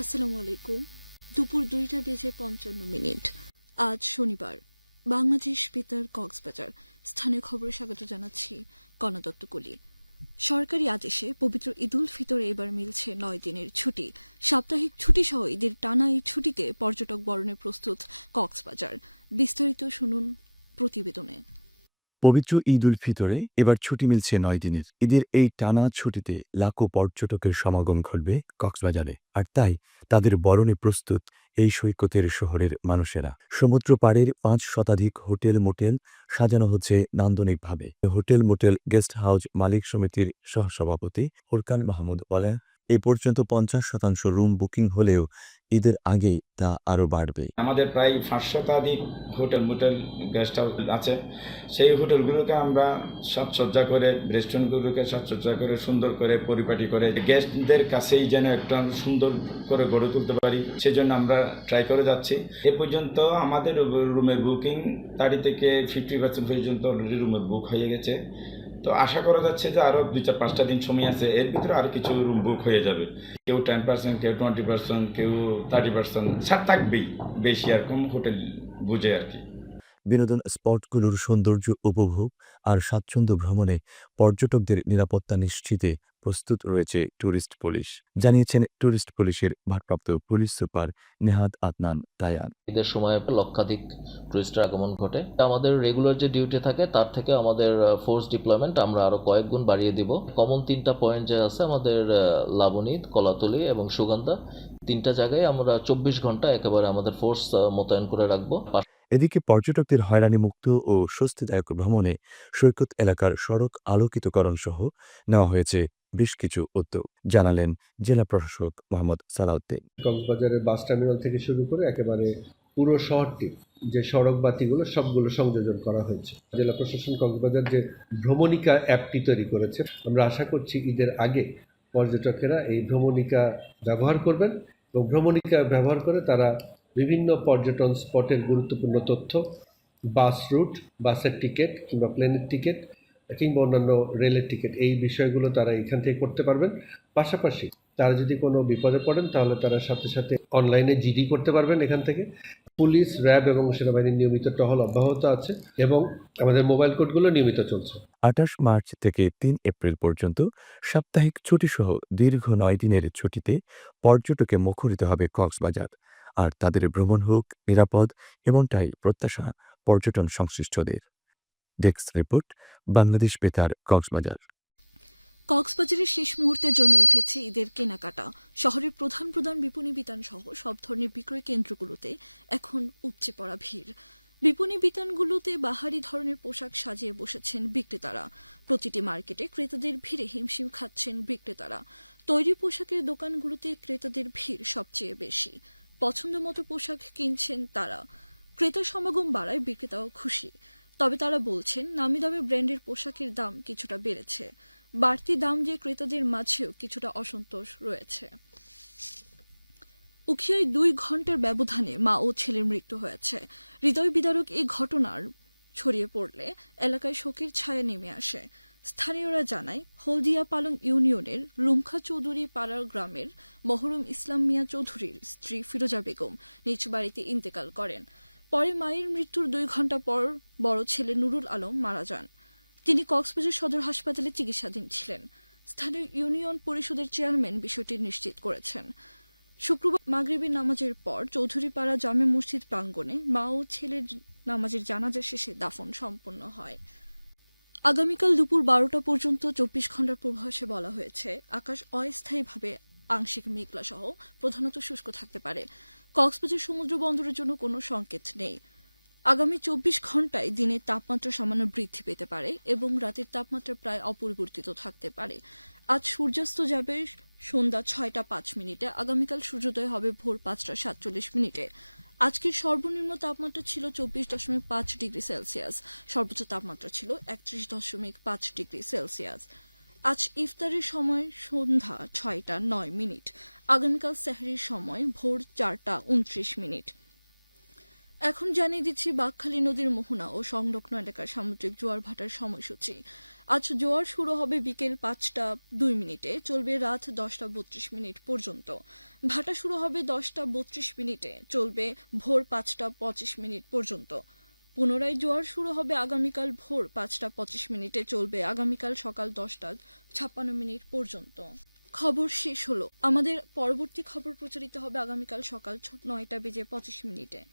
আসসালামু আলাইকুম। দুপুর দুইটা বেজে পঞ্চান্ন মিনিট। আজ শনিবার। বাংলাদেশ বেতার কক্সবাজার। স্থানীয় খবরে স্বাগত জানাচ্ছি কণাদত্ত কলি। সরকারি আদেশে পবিত্র ঈদুল ফিতরে এবার মিলছে নয় দিনের ছুটি। সাপ্তাহিক ছুটি সহ ঈদের টানা এই ছুটিতে পর্যটক বরণে প্রস্তুত কক্সবাজার। বিস্তারিত শুনুন প্রতিবেদনে। পবিত্র ঈদ উল ফিতরে এবার ছুটি মিলছে নয় দিনের। ঈদের এই টানা ছুটিতে লাখো পর্যটকের সমাগম ঘটবে কক্সবাজারে। আর তাই তাদের বরণে প্রস্তুত এই সৈকতের শহরের মানুষেরা। সমুদ্র পাড়ের পাঁচ শতাধিক হোটেল মোটেল সাজানো হচ্ছে নান্দনিকভাবে। হোটেল মোটেল গেস্ট হাউস মালিক সমিতির সহসভাপতি ফুরকান মাহমুদ বলেন এ পর্যন্ত পঞ্চাশ শতাংশ রুম বুকিং হলেও ঈদের আগেই তা আরও বাড়বে। আমাদের প্রায় পাঁচ শতাধিক হোটেল, মোটেল, গেস্ট হাউস আছে। সেই হোটেলগুলোকে আমরা সাজসজ্জা করে, রেস্টুরেন্টগুলোকে সাজসজ্জা করে, সুন্দর করে পরিপাটি করে, গেস্টদের কাছেই যেন একটা সুন্দর করে গড়ে তুলতে পারি, সেজন্য আমরা ট্রাই করে যাচ্ছি। এ পর্যন্ত আমাদের রুমের বুকিং তারি থেকে ফিফটি পার্সেন্ট পর্যন্ত অলরেডি রুমের বুক হয়ে গেছে। তো আশা করা যাচ্ছে যে আরও দুই চার পাঁচটা দিন সময় আছে, এর ভিতরে আরও কিছু রুম বুক হয়ে যাবে। কেউ টেন পার্সেন্ট কেউ টোয়েন্টি পার্সেন্ট কেউ থার্টি পার্সেন্ট সার থাকবেই, বেশি আর কম হোটেল বুঝে আর কি। বিনোদন স্পটগুলোর সৌন্দর্য উপভোগ আর স্বাচ্ছন্দ্য ভ্রমণে পর্যটকদের নিরাপত্তা নিশ্চিতে প্রস্তুত রয়েছে ট্যুরিস্ট পুলিশ। জানিয়েছেন ট্যুরিস্ট পুলিশের ভারপ্রাপ্ত পুলিশ সুপার নেহাদ আদনান তায়ান। ঈদের সময় লক্ষাধিক টুরিস্টের আগমন ঘটে। আমাদের রেগুলার যে ডিউটি থাকে, তার থেকে আমাদের ফোর্স ডিপ্লয়মেন্ট আমরা আরও কয়েক গুণ বাড়িয়ে দিব। কমন তিনটা পয়েন্ট যে আছে, আমাদের লাবণী, কলাতলি এবং সুগন্ধা, তিনটা জায়গায় আমরা চব্বিশ ঘণ্টা একেবারে আমাদের ফোর্স মোতায়েন করে রাখব। এদিকে পর্যটকদের হয়রানিমুক্ত ও স্বস্তিদায়ক ভ্রমণে সৈকত এলাকার সড়ক আলোকিতকরণ সহ নেওয়া হয়েছে বেশ কিছু উদ্যোগ। জানালেন জেলা প্রশাসক মোহাম্মদ সালাউদ্দিন। কক্সবাজারের বাস টার্মিনাল থেকে শুরু করে একেবারে পুরো শহরটি, যে সড়ক বাতিগুলো, সবগুলো সংযোজন করা হয়েছে। জেলা প্রশাসন কক্সবাজার যে ভ্রমণিকা অ্যাপটি তৈরি করেছে, আমরা আশা করছি ঈদের আগে পর্যটকেরা এই ভ্রমণিকা ব্যবহার করবেন এবং ভ্রমণিকা ব্যবহার করে তারা বিভিন্ন পর্যটন স্পটের গুরুত্বপূর্ণ তথ্য, বাস রুট, বাসের টিকিট কিংবা প্লেনের টিকিট কিংবা অন্যান্য রেলের টিকিট, এই বিষয়গুলো তারা এখান থেকে করতে পারবেন। পাশাপাশি তারা যদি কোনো বিপদে পড়েন, তাহলে তারা সাথে সাথে অনলাইনে জিডি করতে পারবেন এখান থেকে। পুলিশ, র্যাব এবং সেনাবাহিনীর নিয়মিত টহল অব্যাহত আছে এবং আমাদের মোবাইল কোডগুলো নিয়মিত চলছে। আঠাশ মার্চ থেকে তিন এপ্রিল পর্যন্ত সাপ্তাহিক ছুটিসহ দীর্ঘ নয় দিনের ছুটিতে পর্যটকে মুখরিত হবে কক্সবাজার। আর তাদের ভ্রমণ হোক, নিরাপদ এমনটাই প্রত্যাশা পর্যটন সংশ্লিষ্টদের। ডেস্ক রিপোর্ট, বাংলাদেশ বেতার, কক্সবাজার। কক্সবাজারের শেষ মুহূর্তে জমে উঠেছে ঈদের কেনাকাটা। শহরের প্রধান প্রধান বিপণী বিতান সহ সব ধরনের বিক্রয় কেন্দ্রগুলোতে এখন উপচে পড়া ভিড়। বিপণী বিতানগুলোতে বাহারি ধরনের পোশাক সাজিয়ে বসেছেন বিক্রেতারা। প্রতিটি মার্কেটে ক্রেতাদের ভিড়ে হিমশিম খাচ্ছেন বিক্রেতারা। তৈরি পোশাকের দোকানগুলোতে ক্রেতাদের ভিড় সবচেয়ে বেশি। পছন্দ মতো পোশাক কিনছেন তারা। ক্রেতা সমাগম বাড়ায় বিক্রেতাও খুশি। তবে তারা বলছেন, নামি দামি ব্র্যান্ডের পোশাকের দাম কিছুটা বেড়েছে। বাড়তি দাম দিয়ে ক্রেতাদের মাঝেও কিছুটা অসন্তোষ রয়েছে। উখিয়ায় দুই ঘণ্টার ব্যবধানে মা ও ছেলের মৃত্যু হয়েছে। হৃদয় বিদারক এই ঘটনার ছড়িয়ে পড়লে এলাকায় শোকের ছায়া নেমে আসে। স্থানীয়রা জানায়, হলদিয়া পালং ইউনিয়নের রুমখা চৌধুরী পাড়ার গ্রামের মহরুম ইসলাম মিয়া চৌধুরীর স্ত্রী ফিরোজা বেগম নিজ বাড়িতে ইন্তেকাল করেন। পরে মায়ের মৃত্যুর দুই ঘণ্টা পর বড় ছেলে নুরুল আলম মারা যান। তিনি কক্সবাজার সদর হাসপাতালে চিকিৎসাধীন ছিলেন। স্থানীয় ইউনিয়ন পরিষদের চেয়ারম্যান বিষয়টি নিশ্চিত করেছেন। শুক্রবার মাগরিবের নামাজের পর চৌধুরীপাড়া জামে মসজিদ প্রাঙ্গণে মা ও ছেলের নামাজের জানাজা শেষে দাফন সম্পন্ন হয়। আগামীকাল দুপুর বারোটা পর্যন্ত চব্বিশ ঘণ্টার পূর্বাভাসে বলা হয়েছে, আকাশ অস্থায়ীভাবে আংশিক মেঘলা সহ প্রধানত শুষ্ক থাকতে পারে। কক্সবাজার সমুদ্র বন্দরের জন্য কোনো সংকেত নেই। আগামী চব্বিশ ঘন্টায় দিনের তাপমাত্রা সামান্য বৃদ্ধি পেতে পারে এবং রাতের তাপমাত্রা প্রায় অপরিবর্তিত থাকতে পারে। আজ সূর্যাস্ত যাবে সন্ধ্যা ছয়টা পাঁচ মিনিটে, আগামীকাল সূর্যোদয় হবে ভোর পাঁচটা সাতচল্লিশ মিনিটে। আজকের সর্বনিম্ন তাপমাত্রা ছিল চব্বিশ দশমিক পাঁচ ডিগ্রি সেলসিয়াস। সর্বোচ্চ তাপমাত্রা ছিল একত্রিশ দশমিক পাঁচ ডিগ্রি সেলসিয়াস। আজ ইফতারের সময় সন্ধ্যা ছয়টা নয় মিনিট। আগামীকাল সেহরির সময় ভোর চারটা উনত্রিশ মিনিট। এখন জানিয়ে দিচ্ছি বাকখালী নদীর মোহনা ও সংলগ্ন এলাকার সামুদ্রিক জোয়ার ভাটার সময়সূচি। আজ জোয়ার শুরু হবে বিকেল পাঁচটা দুই মিনিটে, চলবে রাত দশটা বত্রিশ মিনিট পর্যন্ত। ভাটা শুরু হবে দশটা বত্রিশ মিনিটে, চলবে ভোর পাঁচটা পঁচিশ মিনিট পর্যন্ত। পুনরায় জোয়ার শুরু হবে আগামীকাল ভোর পাঁচটা পঁচিশ মিনিটে, চলবে আগামীকাল সকাল দশটা ছাপ্পান্ন মিনিট পর্যন্ত। খবর শেষ হলো। আমাদের পরবর্তী খবর প্রচারিত হবে আগামীকাল সকাল নয়টা বেজে পঁচিশ মিনিটে।